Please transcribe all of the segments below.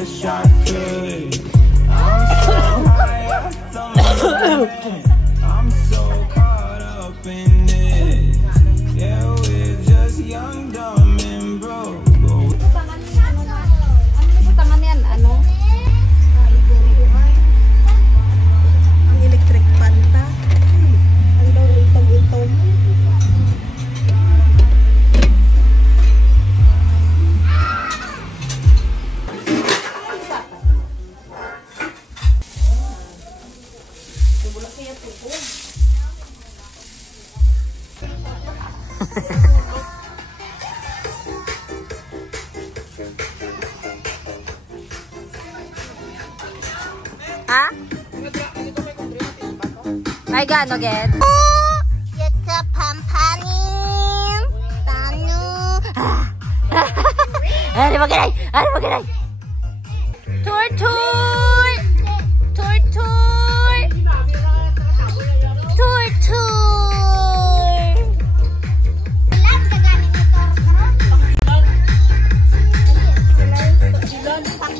wish I could. I'm so high, I thought I'm so caught up in it. Yeah, we're just young, dumb, and broke. Tangan yan, ano? Ang electric panta. Ang daw itong-itong. Ha? Ay, gano, get? Yaka pampanin. Tanu. Ano magaling? Ano magaling? Tour.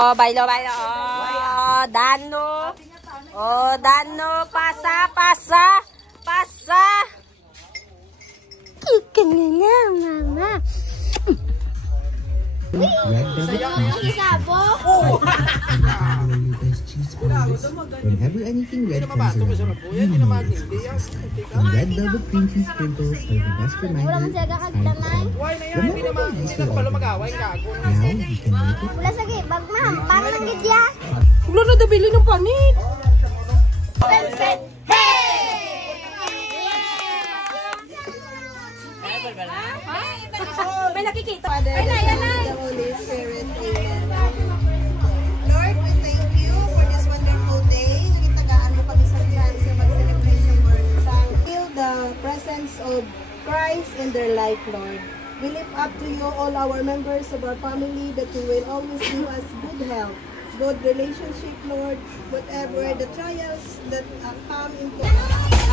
Oh, bailo. Oh, Dano. Pasa. Kika na, mama. Whenever anything red comes around, you know it's Christmas time. And red velvet cream cheese sprinkles are the best reminders it's time to celebrate. Remember when these were all now you can make it. Wala sige, bagmam. Para lang gidya. Wala na dabili ng panit. May nakikita. Father, the Holy Spirit. Amen. Lord, we thank you for this wonderful day. Nagitagaan mo kami sa chance na mag-celebrate sa birth. Feel the presence of Christ in their life, Lord. We lift up to you all our members of our family that you will always give us good health, good relationship, Lord, whatever the trials that come into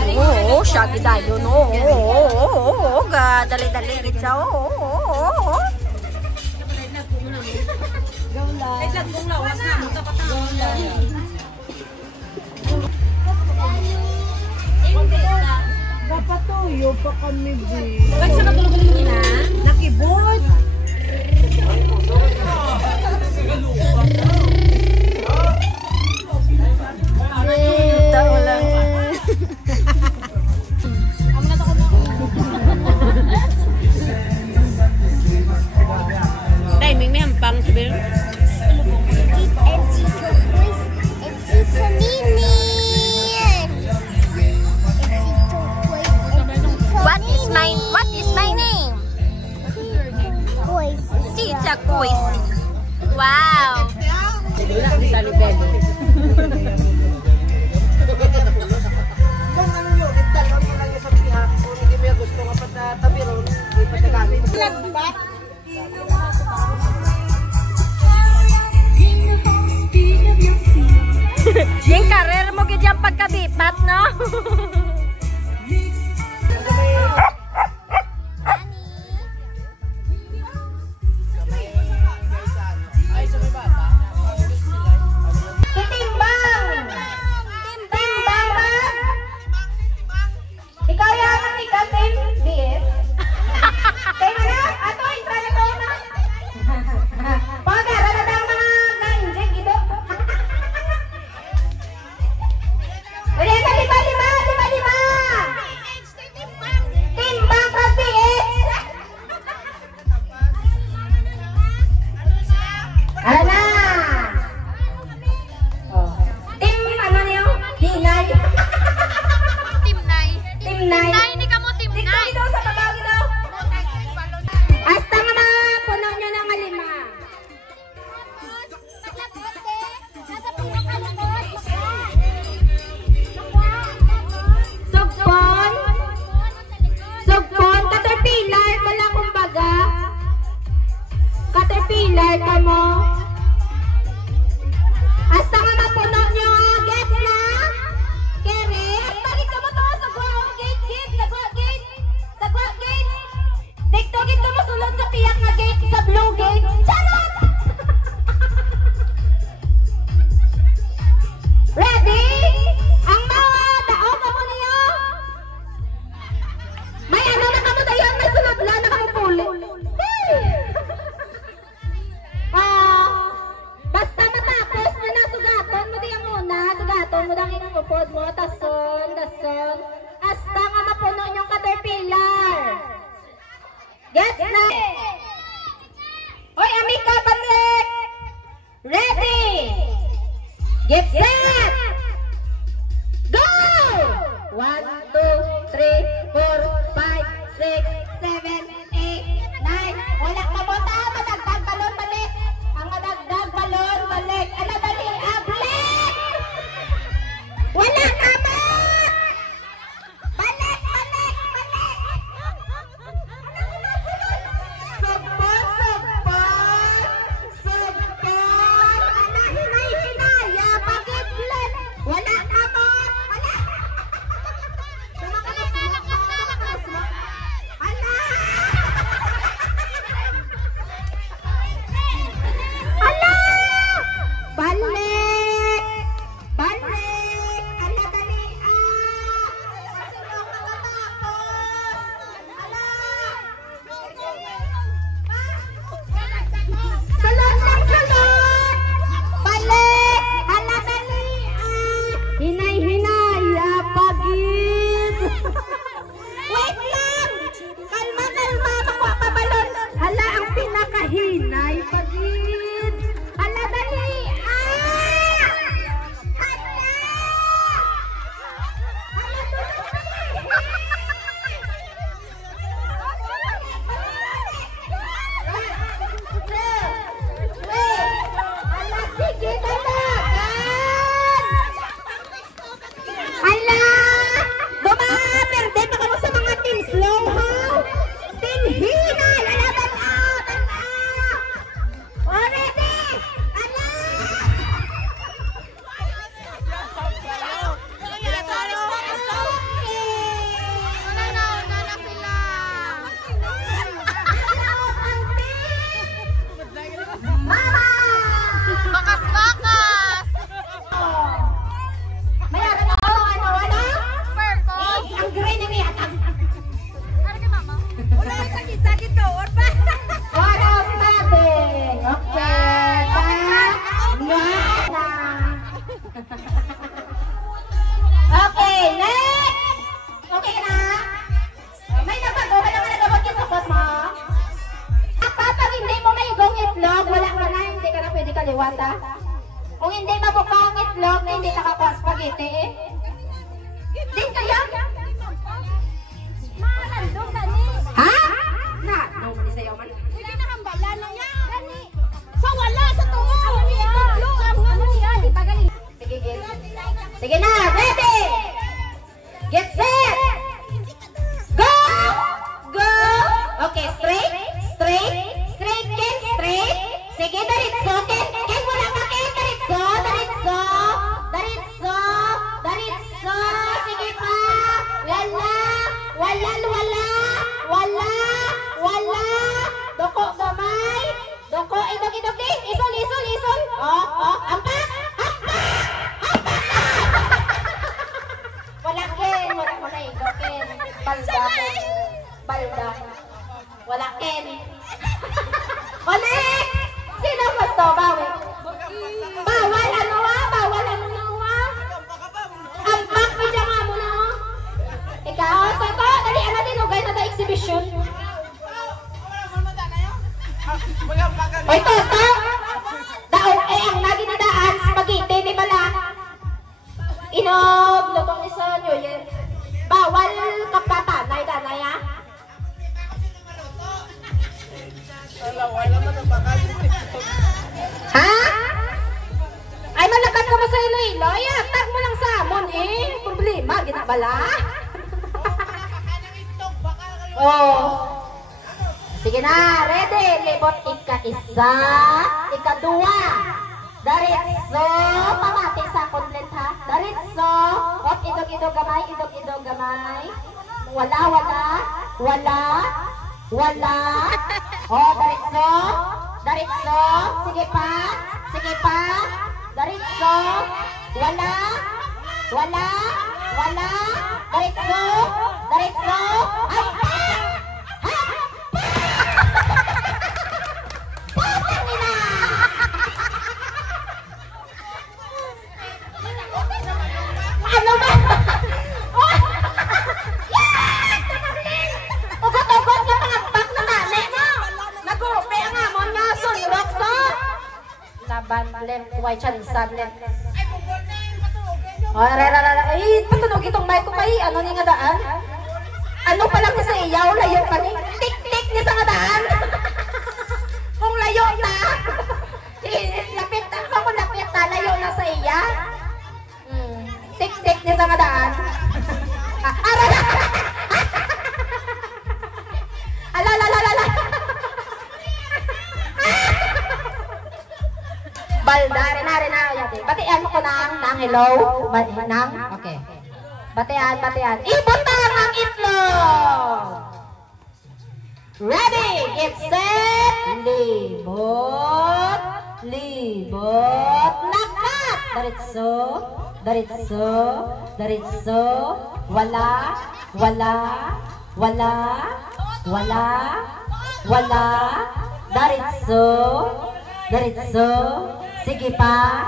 Oh, syagi tayo, no? Oh, dali-dali kita. Oh. Gaula. Napatuyo pa kami, G. Bakit sa natulog-tulog nila? Nakibot. Timing may hampang sabi. What is my name? Tita Quiz. Wow. Yung karir mo gidyan pagkabipat, no? Caterpillar ka mo. Hasta nga mapuno nyo. Gets na? Kere? Tarik ka mo to. Sagwa. Gate. Sagwa gate. Diktogin ka mo sulod sa piyak nga gate. Sa blue gate. Charot! pod mo, dason. Hasta nga mapuno yung caterpillar. Gets na? Hoy, Amika, balik! Ready! Get set! Go! 1, 2, 3, 4, 5, 6, 7, 8, 9. Wala ka mo ta, madagdag balon balik. Ang madagdag balon balik. Ano dali? Balik! Wala ka mo! Balik! Hinay-hinaya, pagitlan. Wala ka mo! Wala! Hinay pagid. Hala dali. Hala, dumaperde pa kayo sa mga team slow ha. Team hinay. Okay, next! Okay na? May nabago ka naman nagabot yung sakot mo? Kapag hindi mo may igong itlog, wala ka na, hindi ka na pwede kaliwat ha? Kung hindi mabuka ang itlog na hindi nakakuha spaghetti eh. Hindi kaya? Malandong gani. Ha? Na, nung ni sayo man. Hindi na hambala na yan. Gani. Sa wala, sa tungo. Itlog. Ano niya? Di pa galing. Sige, Gil. Sige na, ready! Get set! Go! Go! Okay, straight, Ken, straight. Sige, daritso, Ken, wala pa, Ken, daritso. Sige pa. Wala. Doko gamay. Doko, idog, isol. Ampak. Wala Ken, wala mo na ikaw Ken. Balda. Wala Ken. Ulit! Sino gusto? Bawal. Bawal ano ha? Ampak mo dyan nga muna ha? Ikaw, Toto, dali ano din ugay na exhibition. Oy, Toto! Daog, ang lagi na daan, spaghetti, di bala. Inog, lutong ni sa New Year. Bawal kapatanay, danay ha? Ha? Ay, malakad ka ba sa Iloilo? Ay, tag mo lang sa amon eh. Problema, ginabala. Oh. Sige na, ready. Libot ika-isa, ika-dua. Daritso, pamati sa konlet ha. Daritso, op, idog-idog gamay. Wala. Oh, daritso. Sige pa. Daritso. Wala. Daritso. Ano left, white chan sad left. Ay, patunog itong mic ko kay, ano ni nga daan? Ano pa lang sa iyaw, layo ka ni, tik-tik ni sa nga daan. Kung layo na, lapit na, kung lapit na, layo na sa iya. Tik-tik ni sa nga daan. Alalala. Balda, rin na. Batian mo ko ng hello. Nang, okay. Batian. Ibutang ang itlog! Ready, get set, libot, nakat! Daritso, wala, daritso, sige pa,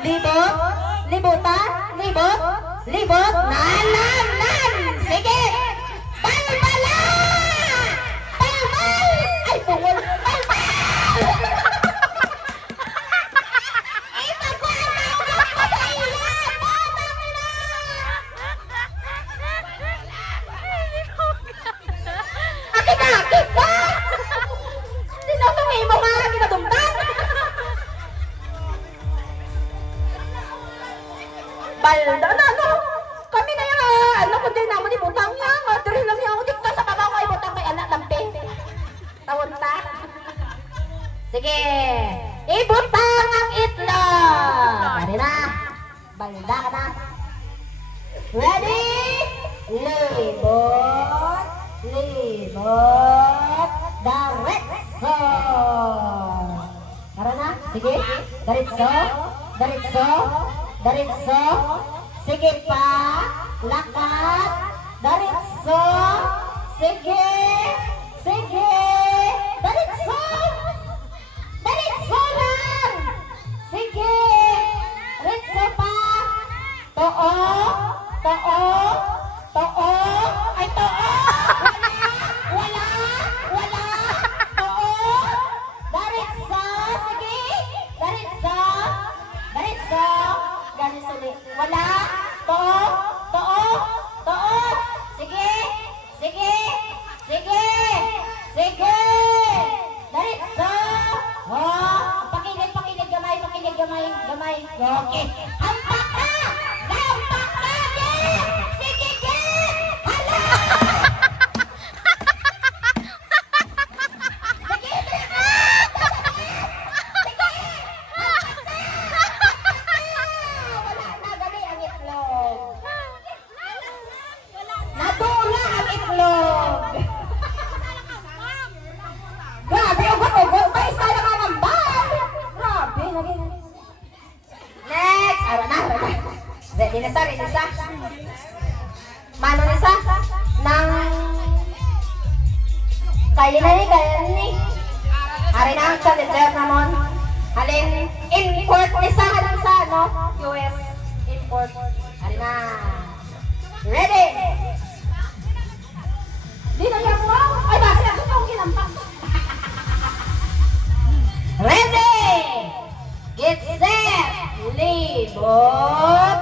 libot, nan, sige, balbala, ay pungol, balda na, ano? Kami na yung, kundi naman ibutang niya. Diri lang niya ako dito sa babaw ay ibutang may anak ng pe. Tawon ta. Sige. Ibutang ang itlog. Dari na. Balda ka na. Ready? Libot. Daritso. Tara na. Sige. Daritso, sige pa, lakat, daritso, sige, daritso lang, sige, daritso pa, too, ay too, wala, too, daritso, sige, daritso, wala, too, sige, daritso, pakilig, gamay, okay, hampak ka, sige, hala, nadula ang itlog. Grabe, may isa na mamambal. Grabe, next. Na. Ready na sa. Mano na sa? Nang kaya ni. Ari na ang challenger namon. Halin, import ni sa halin sa, no? US import. Ari na. Ready? Di na yan, wow! Ay, basi ako itong ginampak. Ready! Get set! Libot!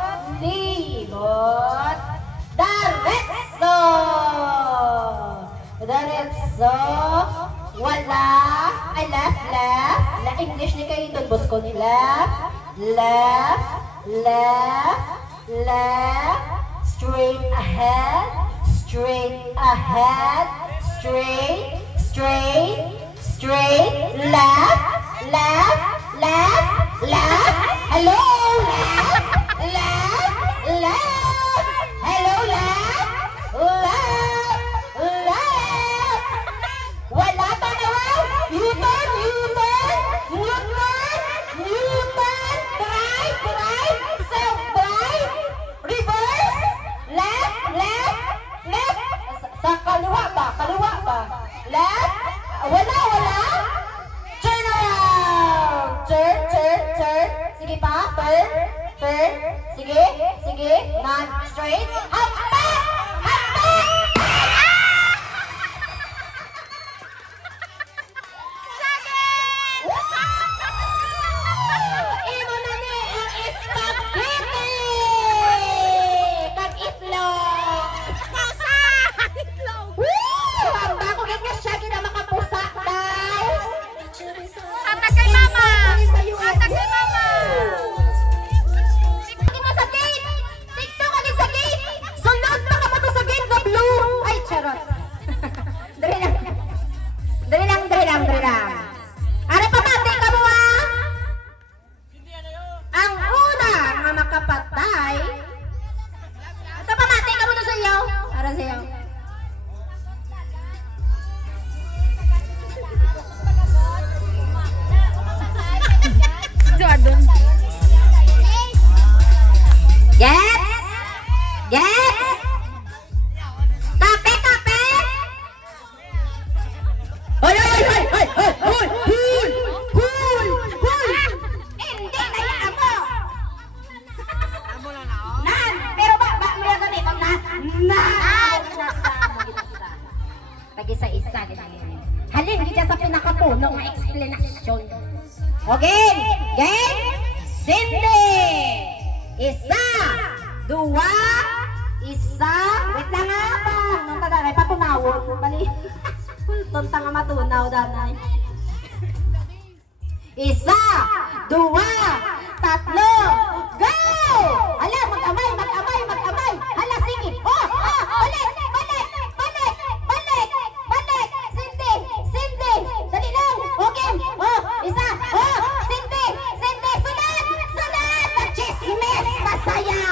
Daritso! Wala! Ay, left! Na English ni kayo doon, boss ko ni left! Straight ahead, left, hello, left, hello, left, wala pa naman, U-turn, drive, self-drive, reverse, left, sa kaliwa ba, left, wala, turn around, turn, sige pa, turn, sige, non straight, hampak, Okay, game, Cindy. Isa, dua, isa. Wait lang nga pa. Nung taga, patunawon. Bali. Tunta nga matunaw, danay. Isa, dua, tatlo, go! Hala, mag-amay, mag-amay, mag-amay. Hala, sige. Oh, balik, balik, balik, balik, balik. Cindy, Cindy. Dali lang. Okay. Oh, isa. Oh, Cindy, Cindy. Sunod, sunod. Chismis, masaya.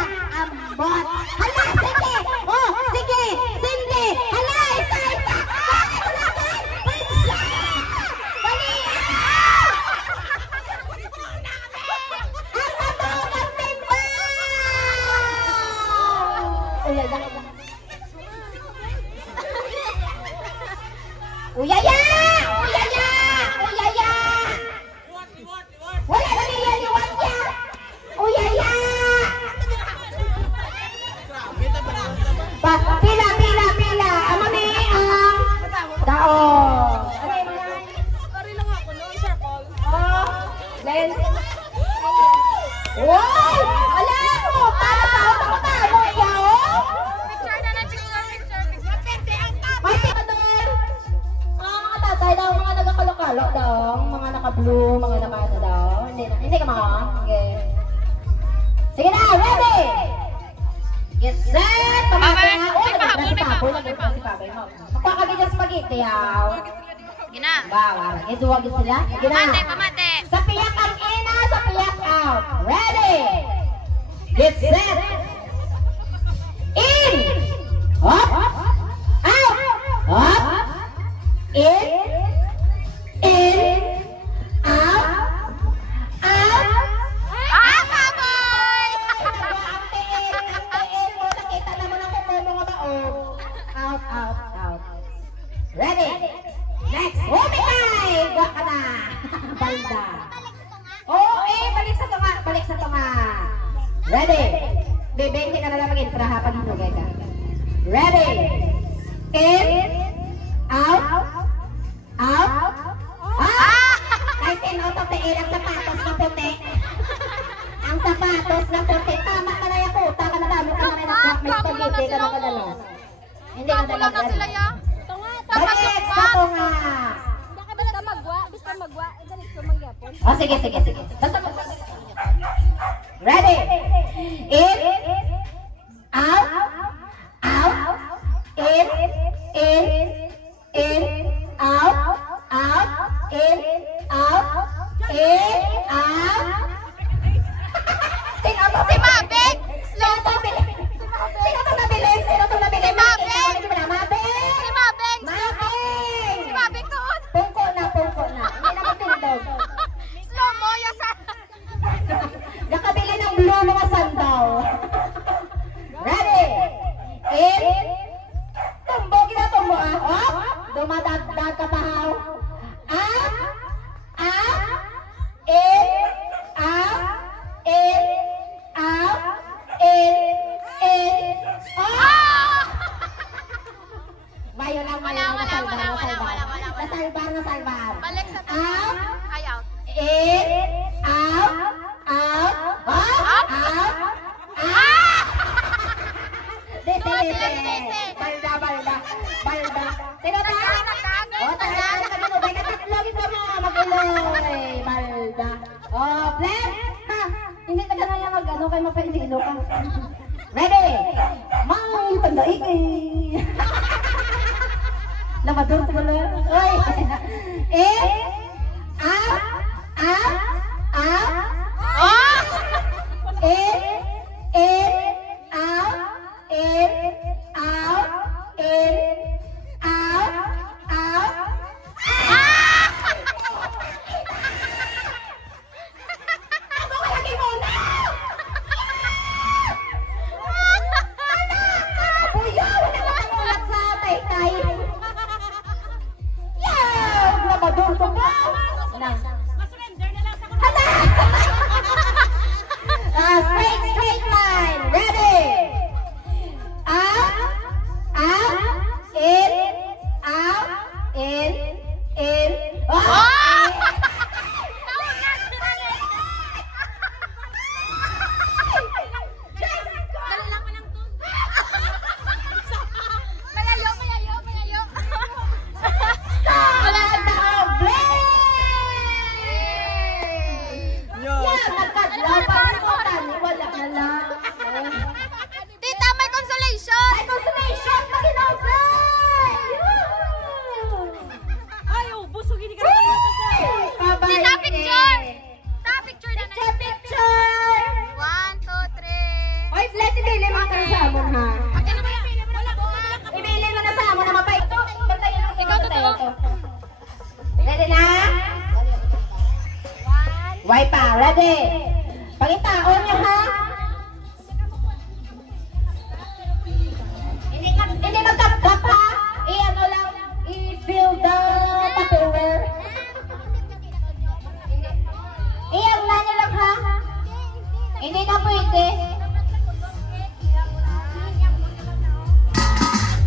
Ambot. Hala, sige. Oh, sige. Cindy. Hala, isa, isa. Uyaya! Uyaya! Uyaya! Wala na niya liwat niya! Uyaya! Pila, pila, pila! Amo ni ang daon! Ano yung mga? Sorry lang ako, no? Circle. Oh! Len? Wow! Ala mo! Para sa ako mo ta! Mo iyaw! Picture na lang, picture, picture, picture. May picture doon! Mga tatay daw, mga nagkakalokalo daw, mga naka-blue, mga naka-ano daw. Hindi ka mga? Okay. Sige na, ready! Get set! Pamate nga! Oh, nag-press si Papoy, nag-press si Papoy. Magpakagin yung spaghetti, yaw. Gina. Wow, iduwagin sila. Sige na. Pamate, pamate. Sa piyak ang ina, sa piyak out. Ready! Get set! In! Up! Out! Up! In! In! Out! Out! Ah, Papoy! Nakita naman ako po mga bao. Out, out, out. Ready? Next! Humikay! Gwa ka na! Balda. Oo, balik sa tunga. Balik sa tunga. Ready? Bebe, hindi ka na lang mag-intra ha pag hinugay ka. Ready? In! Out! Out! Ah! Ay, sinuto tiin ang sapatos na puti. Ang sapatos na puti. Tama ka na yung puta ka na dami ka na nagkwak. May spaghetti ka na kadalo. Hindi ka Kulang na sila ya. balik sa tunga. Basta magwa, basta magwa. Ganit ko magyapon. Oh, sige, sige, sige. Basta mo. Ready? In. Out. Out. In. In. In. Out. Out. In. Out. In. Out. Sino to? Si Mabek! Sino to nabilin? Sino to nabilin? Sino to nabilin? Si Mabek! Mabek! Si Mabek! Mabek! Si Mabek doon! Pungko na, pungko na. Hindi na matindog. Slow mo, yasa! Nakabili ng blue mga sandaw. Ready? In. Tumbo, kinatumbo ah. Oh, dumadagdag ka pa haw. Up. Up. In. Up. In. Up. In. In. Oh! Bayo lang, bayo. Nasalbar. Balik sa tunga. Up. Ay, out. In, out, out, up, out, out. Dito. Balda. Sino ta? O, tayo ka dito. Baya tatlogin ka mo. Mag-iloy. Balda. O, Flex. Ha? Hindi ka na yan mag-ano kayo mapainigilo ka. Ready? May tandai kay. Lamador ko pala. Oy. In, out, out, out. Oh! In, out, in, out, in, out, out. Ako ka lagi muna! Puyo! Wala ka mamulat sa tay-tay! Yaw! Labador ko pa! Y pa, ready? Pangitaon niyo ha? Hindi magkapkap ha? I-ano lang, i-fill the Tupperware. I-ano na niyo lang ha? Hindi na pwede.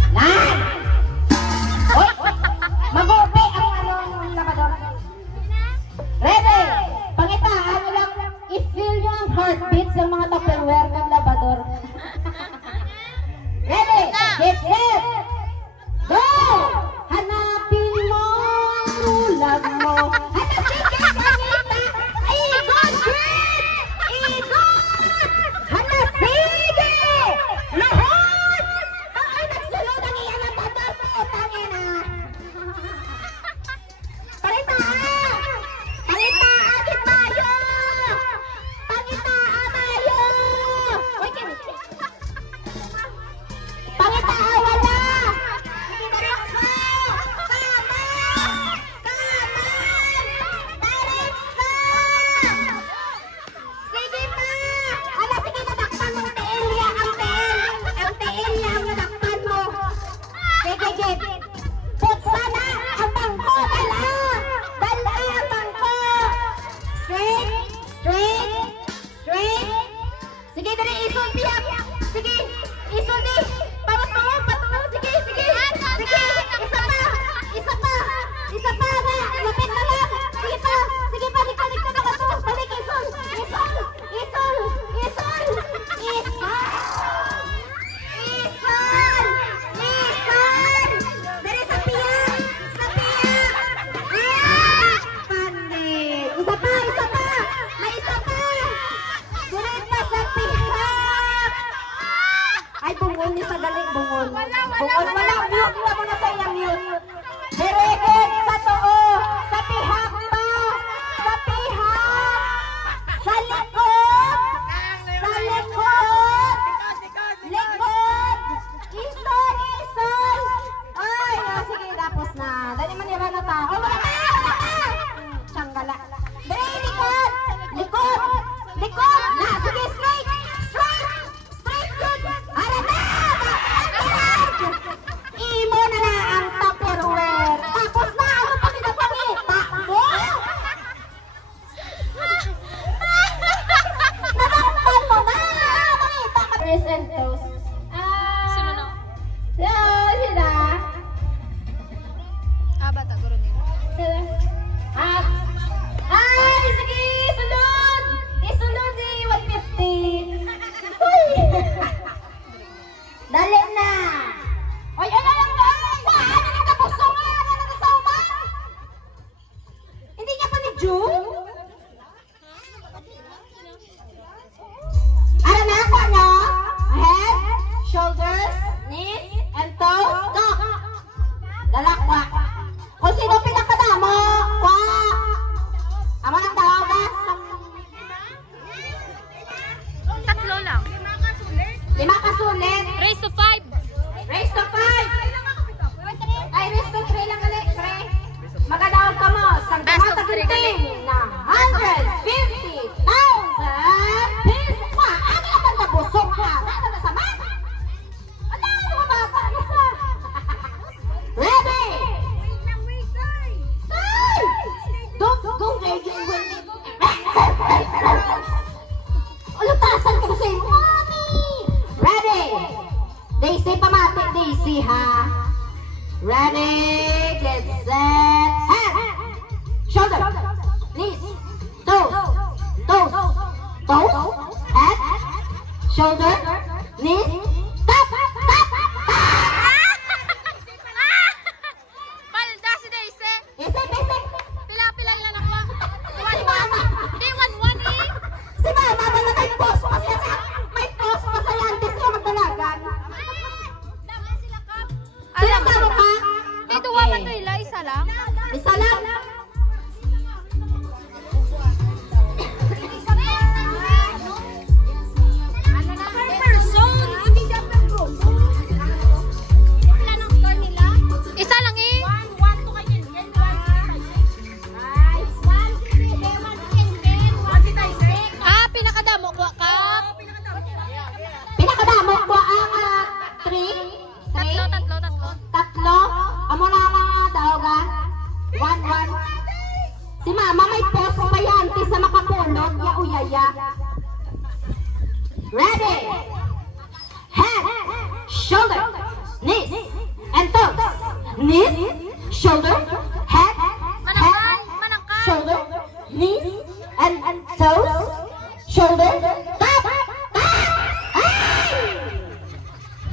Nan! Uy! Mag-upi ang labador. Ready? Pangitaan nyo lang, i-feel nyo ang heartbeats ng mga Tupperware ng labador. Ready? Get set! Go! Hanapin mo ang ulag mo. Hanapin ka kanita! Igot! Igot! Hanapin! Lahat! Ay, nagsulod ang iyan ang labador mo. Tangin na! Pangitaan! Pangitaan! Mayo! Pangitaan! Mayo! Uy, pangitaan! Wala! Sige pa! Ala, sige, nadakpan mo ang teelya, ang teelya ang nadakpan mo. Sige, sige. Putsa na ang bangko, dala! Dala ang bangko! Straight, straight, straight. Sige, dali, isulti yan. Sige, isulti. Patungo, patungo. Sige, sige. Sige, isa pa. Isa pa. Isa pa na. Lapit na lang. Sige pa. Sige pa, likod na kato. Balik, isul. Isul. Isul. Isul. Isul. Isul. Isul. Dari sa piyak. Sa piyak. Ah! Pandit. Isa pa, isa pa. May isa pa. Diret pa sa piyak. Ay, bungol ni sa galing, bungol. Bungol, wala. Mute mo na sa iyang mute. Direket sa too. Sa pihak pa. Sa pihak. Sa likod. Sa likod. Likod. Isol, isol. Ay, sige, tapos na. Dali manira na ta. Oh, wala ka. Wala ka. Tsanggala. Dali, likod. Likod. Likod. Na, sige, straight. Straight. Straight, good. Ara na. Imo na na ang Tupperware. Tapos na, ano pa kinapangita mo? Natakpan mo na. Pangita ka. Present toast. Sino na? Sila. Bata, guro nila. Ay, sige, sunod. Isunod eh, 150. Uy. Dali na. Ay, ano lang ba? Ano na kapuso nga? Ano na kasama? Hindi niya pa ni June? Ano na ako, no? Head, shoulders, knees, and toes. Go! Dalakwa. Kung sino pinakadamo, kwa. Amo ng dawagas. Tatlo lang. 5 kasulit. Raise to 5. Raise to 5. Ay, raise to 3 lang ulit. Magadawag ka mo. Sang Best of tumatag 3 yung gali. team na 150,000 pesos. Kwa, ano na kang nabusok ka? Ano na sa mat? Ano na mga bata? Ano sa? Ready? Stay! Don't go there, you will. Ulutasan ka na sa'yo. Mommy! Ready? Daisy, pamati. Daisy, ha? Ready? Get set. Head. Shoulder. Knees. Toes. Toes. Toes. Head. Shoulder. Knees. Tap. Tap. Tap. Palda si Daisy. Isip, isip. Pila-pila ilan ako. 1-1. Hindi, 1-1 eh. Si Mama, wala tayong post mo kasi may post mo sa lantis ko magdalagan. Sila tama ka? Dito wa man nila, isa lang. Isa lang. Ano na? Ready? Head, shoulder, knees, and toes. Knees, shoulder, head, shoulder, knees, and toes. Shoulder, tap,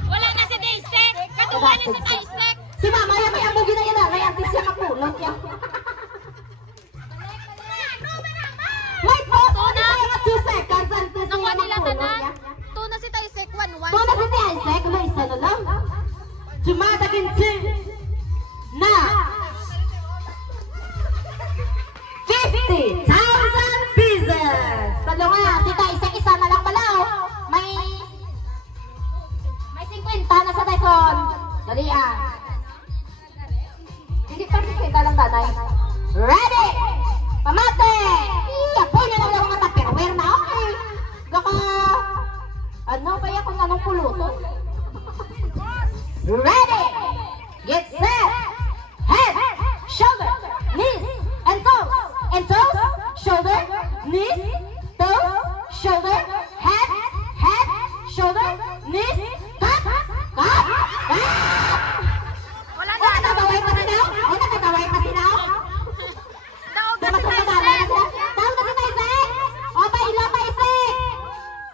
Wala na si Daisek. Katuwa na si Daisek. si Mama yan may amugi na yan. May antis siya kapulot yan. May pause on na mga 2 seconds. Antis Nakuha siya nila kapulot tanan. yan. Tuna si Daisek 1-1. Tuna si Daisek, may isa na lang. Tumatagin si na 50,000 pieces. Talo nga, si Daisek isa na lang pala. May 50 na sa Daison. Dali Hindi pa 50 lang danay. Ready? Pamate! Apoy na lang mga tupperware na okay. Gaka... Ano kaya kung anong puluto? Ready! Get set! Head! Shoulder! Knees! And toes! And toes! Shoulder! Knees! Toes! Shoulder! Head! Head! Shoulder! Knees! Tap! Tap! Wala O, nakataway pa sinaw? O, nakataway pa sinaw? Daog na si Dapat Daisek. Tawag na si Daisek! O, pailo pa Isek!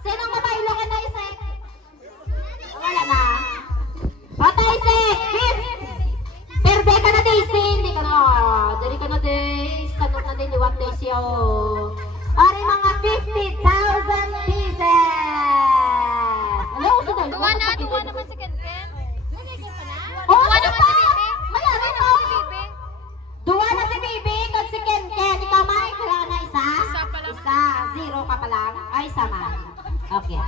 Sinong mapailo ka na Isek? Wala na. O, Daisek! Perde ka na Daisy! Hindi ka na. Dari ka na Daisy. Tanong na din liwat Daisy o. Ari mga 50,000 pieces! Ano ko sa Duwa naman si Ken-Ken. O, Duwa sige naman pa! si Bibi. Mayari Duwa mo! naman si Bibi. Duwa na si Bibi, kag si Ken-Ken. Ikaw, Mike, kailangan na isa? Isa pa lang. Isa, 0 ka pa lang. Ay, isa man. Okay.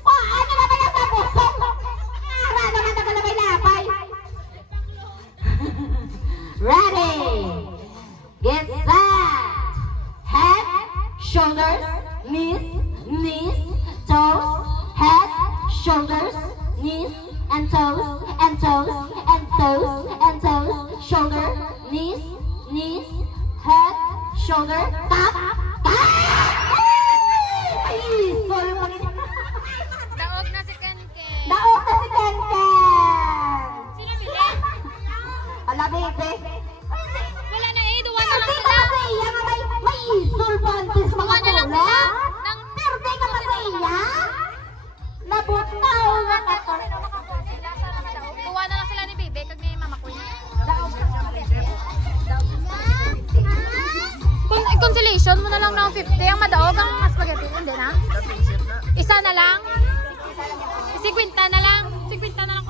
O, ano naman ang tapusok? Ara naman na kalabay-labay. Ready? Get set. Head, shoulders, knees, toes. Head, shoulders, knees, and toes, and toes, and toes, and toes. Shoulder, knees, head, shoulder, tap, tap. Ay, sorry pa rin. Daog na si Ken-Ken. Daog na si Ken-Ken. Sino bili? Ala, bebe. Wala na eh. Duwa na lang Perde sila. ka pa sa iya nga may isol pa antes mga Duwa na lang kulo. sila. Perde ka pa sa iya? Nabutaw nga ka to. Duwa na lang sila ni Bibi. Kag ni Mama Queen. Consolation mo na lang ng 50. Ang madaog ang spaghetti. Hindi na? Isa na lang? 50 na lang? 50 na lang.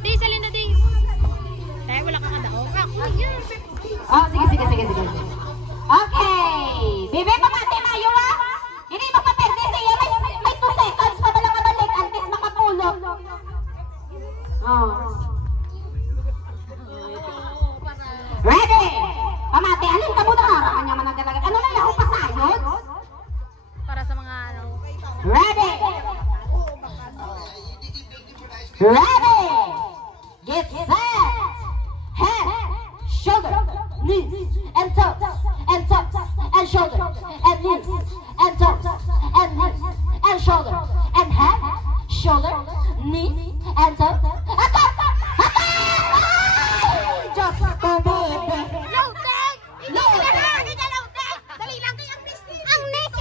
Days, alin na days? Dahil wala kang madaog. Oh, sige. Okay. Bebe, pamate mayo ah. Hindi magpaperde sa iya. May 2 seconds pa lang mabalik. Antes makapulog. Oh. Ready? Pamate, alin ka muna harangan niya managalaga. Ano na yung pasayod? Para sa mga ano. Ready? Ready? Get set. Head, shoulder, knees, and toes, and shoulder, and knees, and toes, and knees, and shoulder, and head, shoulder, knees, and toes. Attack! Just go, baby. Low-tech! No! Dali lang kayo ang miss. Ang miss!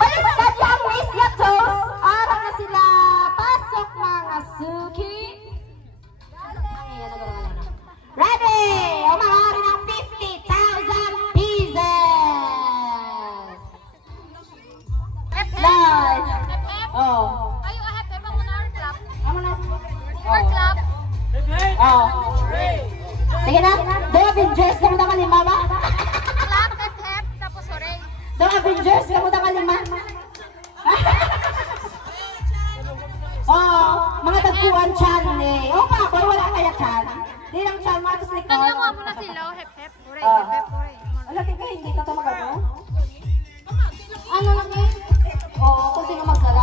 Baliktad yung miss ya toes. Ara na sila. Pasok mga suki. Ready! Umahari ng 50,000 pieces. Live. Oh. Ayo, ahap-hap ako na art clap. Ano na? Art clap. Oh. Sige na. The Avengers ka mo na kalima ba? Clap, hep-hep, tapos hooray. The Avengers ka mo na kalima. Oh, mga tagpuan chan eh. Oh, pa ako, wala kaya chan. Di lang chan, mga tos likod. Taglawa mo na sila, hep-hep, hooray, Ah. hep-hep, hooray. Alam ka hindi ka ito magano? Ano lang eh? Oo, kung sino magsala.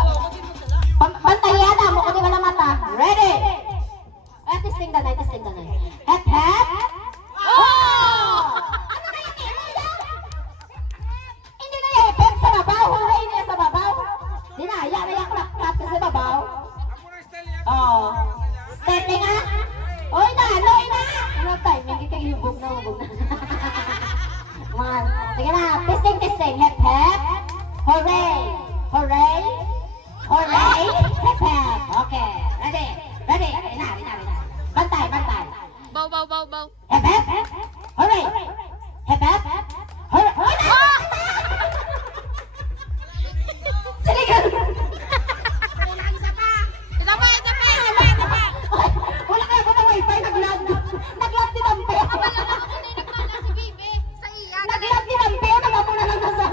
Pantayada mo kung di wala mata. Ready? Testing danay. Hep, hep. Oh! Ano na yung hindi na yung hep sa babaw. Hooray niya sa babaw. Dinaya sige, hubog na. Mga, sige na, testing. Hep, hep. Hooray! Hooray! Hooray! Hep, hep. Okay, ready. Rina. Bantay. Bow. Hep, hep. Hooray! Hep, hep. Hooray! Siligan! Isa pa. Wala kayo ba ng wifi? Naglag din ang peo. Naglag din ang peo. Nagapuna lang na sa...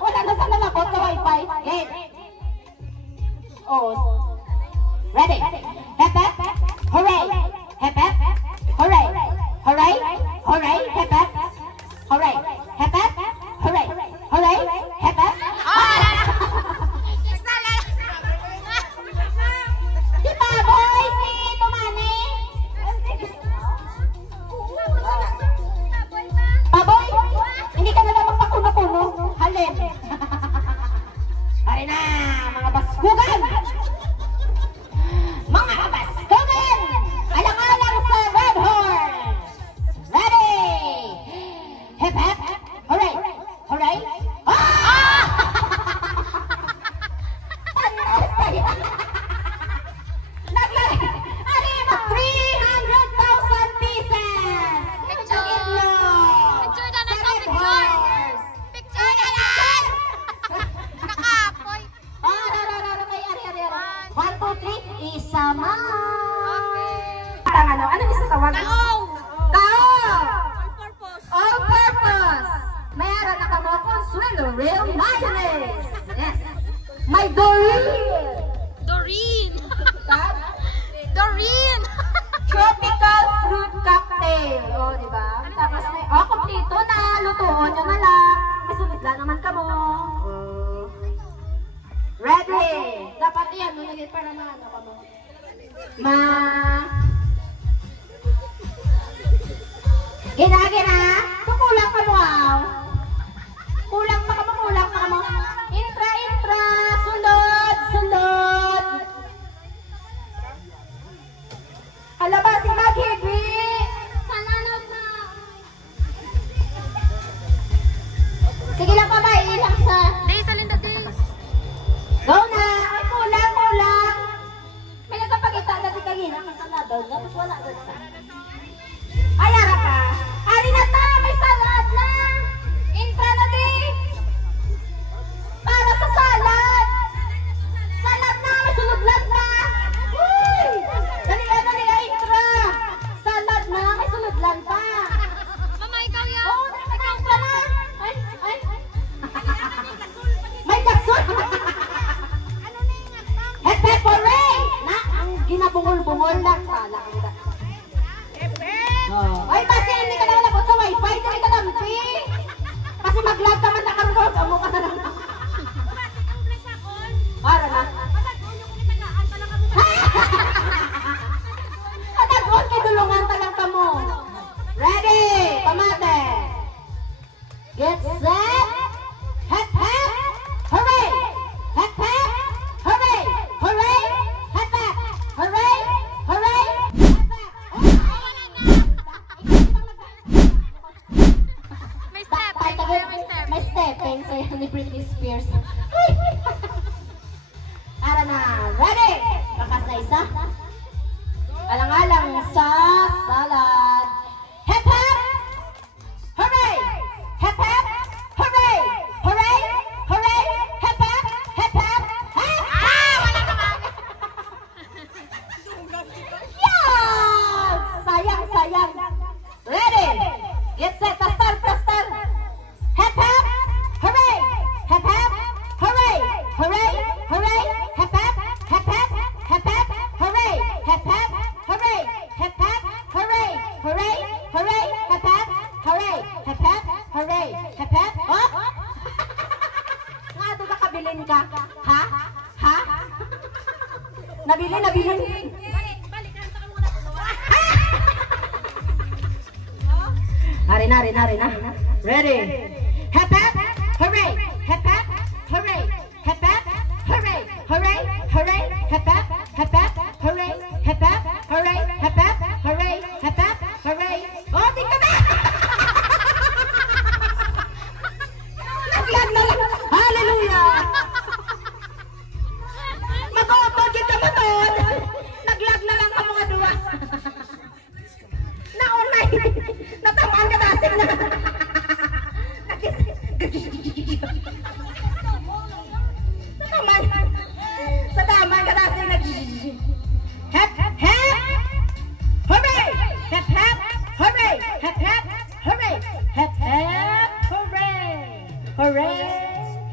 Wala na sa nalakot sa wifi. Okay. Oh. Ready? Hep, hep. Hooray! Hep, hep. Hooray! Hooray! Hooray! Hep, hep. Hooray! Hep, hep. Hooray! Hooray! Hep, hep. Si Baboy! Si Tumani! Baboy! Hindi ka na lang magpakuno-kuno. Halin! Pare na! Mga baskugan! Mga baskugan! Alang-alang sa Red Horse! Ready! Hep, hep! Hooray! Hooray! Ah! Naglari! Arriba! 300,000 pieces! Picture! Itlog! Picture na lang, Sa Red picture! Horse! Picture na lang! Nakapoy. Oh, no. Kay Ari. 1, 2, 3. Isama. Ano? Ano isa tawag? Tao! All purpose. Meron na kamo Consuelo Real Mayonnaise. Yes. May Doreen. Tropical fruit cocktail. Oh, di ba? Tapos may, kompleto na. Lutuon nyo na lang. May sulit lang naman kamo. Ready? Dapat yan. Nunagin para ano kamo. Gina. Kukulang ka mo, Kulang pa ka mo. Intra. Sulod. Hala ba si Maghibi? Sananod na. Sige lang pa ba? Ilang sa... Days, Alinda, days. Go na! Ay, kulang. May nagpapagita na di kanina. Kasanadod. Tapos wala doon sa... Ay, ara ka. Ari na ta! May salad na! Intra na di! Para sa salad! Salad na! May suludlan na! Uy! Dali, intra! Salad na! May suludlan pa! Mama, ikaw yan. Oo, nagkakain ka na! Ay! May kapsul! Hep, hep, hooray! Na, ang ginabungol-bungol na. Wala ka nila. Ay, kasi hindi ka naman labot sa wifi. Hindi ka lampi. Kasi mag-log ka man nakarugod. Amo ka na lang. Para na. Katagod, kidulungan talang ka mo. Ready! Pamate! Get set! Hep, hep! Hooray! Hep, hep! Hooray! Hooray! Hep, hep! Hooray! Hooray! Hep, hep! May step. May stepping sa'yo ni Britney Spears. Ara na. Ready? Bakas na isa. Alang-alang sa salad. Hep, hep! Hooray! Hep, hep! Hooray! Hooray! Hooray! Hep, hep! Hep, hep! Hep! Wala naman. Yeah! Sayang. Ready? Get set. Pastar. Hep, hep! Hooray! Hep, hep! Hooray! Hooray! Hooray! Hep, hep! Hep, hep! Hep, hep! Hooray! Hep, hep! Hooray! Hep, hep! Hooray! Hooray! Hooray! Hep, hep! Hooray! Hep, hep! Hooray! Hep, hep! Oh! Nga doon nakabilin ka? Ha? Nabilin? Hari na. Ready? Hep, hep! Hooray! Hep, hep! Hooray! Hep, hep! Hooray! Hooray! Hooray! Hep, hep! Hep, hep! Hooray! Hep, hep! Hooray! Hep, hep! Hooray! Hep, hep! Hooray! Oh, tingnan na!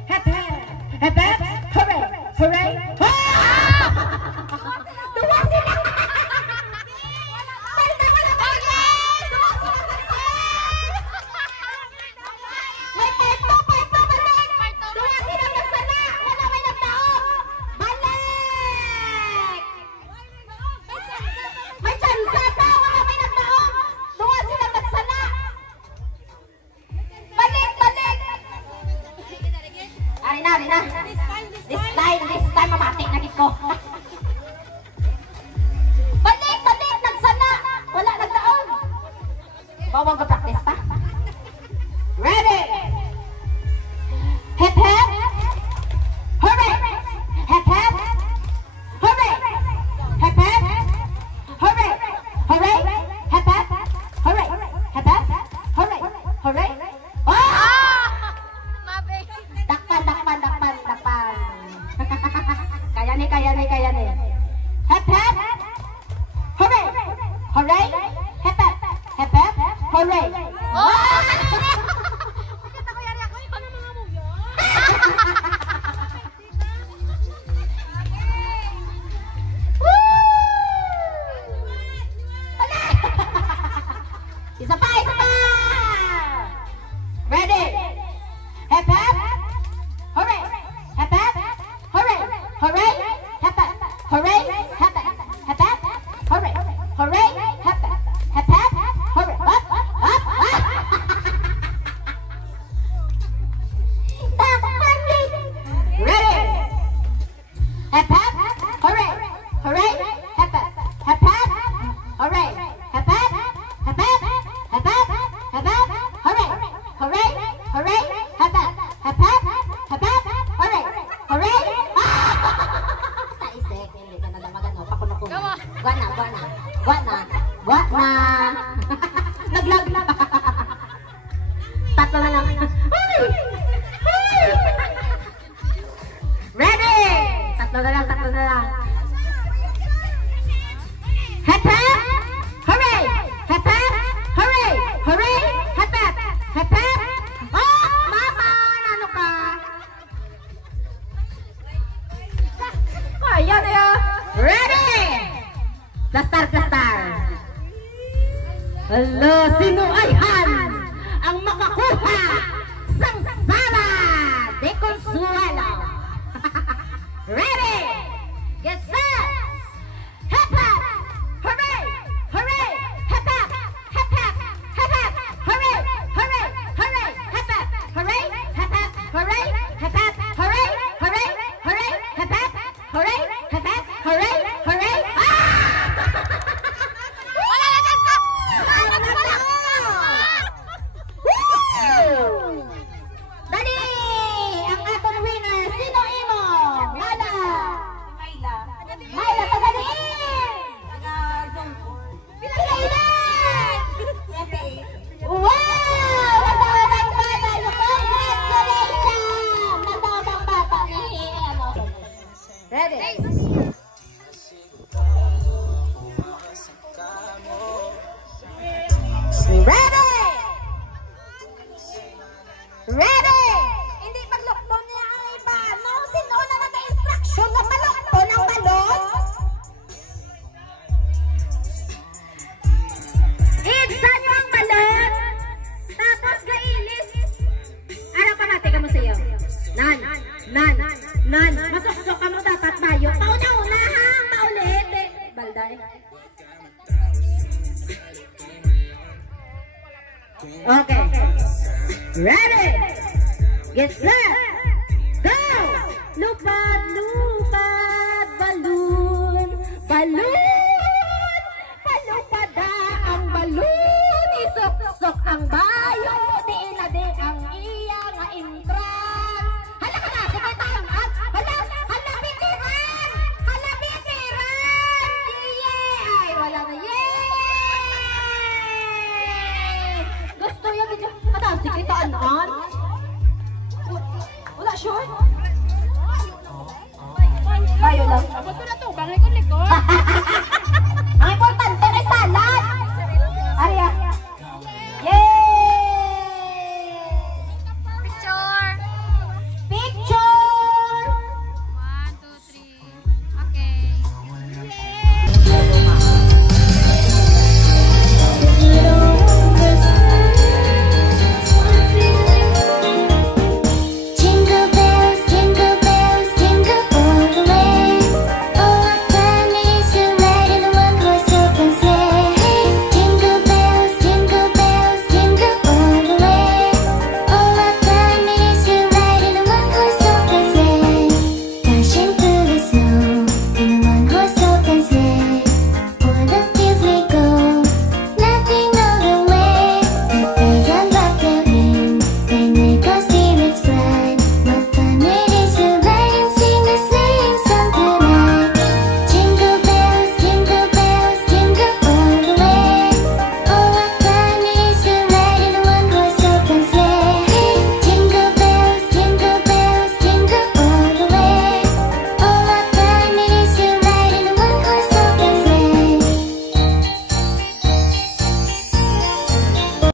Hep hep. Hep hep. Hooray. Hooray. Tuwa sila. May part 2, balik. Tuwa sila nagsala. Wala may nagtaon. Balik. May tsansa daw. Wala may nagtaon. Tuwa sila nagsala. Balik. Ari na. This time mamati na gid ko. Balik, nagsana. Wala nagtaon. Bawang ka practice pa. Ready? Hep hep. Hooray. Hep hep. Hooray. Hep hep. Hooray. Hooray. Hep hep. Hooray. Hep hep. Hooray. Hooray. Dakpan. Kaya ni. Hep hep. Hooray. Hooray. Hep hep. Hep hep. Hooray. Isa pa. Ready? Hep hep. Hooray. Hep hep. Hooray. Hooray. Hep hep. Hooray. Hep hep. Hep hep. Hooray. Hooray. Hep hep. Hep hep. Hooray. Up. Ready? Hep hep. Hooray. Hooray. Hep hep. Hep hep. Hooray. Hep hep. Hep hep. Hep hep. Hep hep. Hooray. Hooray. Hooray. Hep hep. Hep hep. Hep hep. Hooray. Hooray. Naisip, hindi ka na damagan, no? Pakuno-kuno. Gwa na. Naglag. Tatlo na lang. Ready? Tatlo na lang. Hep hep. Hooray. Hep hep. Hooray. Hooray. Hep hep. Hep hep. Oh, mama, ano ka? Kaya na yan. Ready? Plastar. Hello, sino ay ang makakuha sang sala de Consuelo? Ready? Get set. Hep hep. Hooray. Hooray. Hep hep. Hep hep. Hep hep. Hooray. Hooray. Hooray. Hep hep. Hooray. Hep hep. Hooray. Hep hep. Hooray. Hooray. Hooray. Hep hep. Hooray. Hep hep. Hooray. Hooray. Dali! Ang aton winner, sino imo? Mayla, tagalin! Pinailan! Wow! Matawang bata! Congratulations! Matawang bata! Ready? Ready! Hindi maglukton niya ang iba. No, sino na naka-instruction na malukton ang balon? Igsa niyo ang balon. Tapos gailis. Araw pa natin ka mo sa'yo. Nan. Masukso ka mo dapat bayo. Pauna-una ha. Maulit. Balday. Okay. Ready? Get set. Go! Lupad, balloon. Palupada ang balloon. Isok-sok ang bayo. Di ang iya nga entrance. Hala ka na, sige tayo. Hala, bitiran! Yay! Wala na, yay! Gusto yan, medyo. Ano, sige taan. Wala, short? Bayo lang. Abot ko na to, bangay ko likod.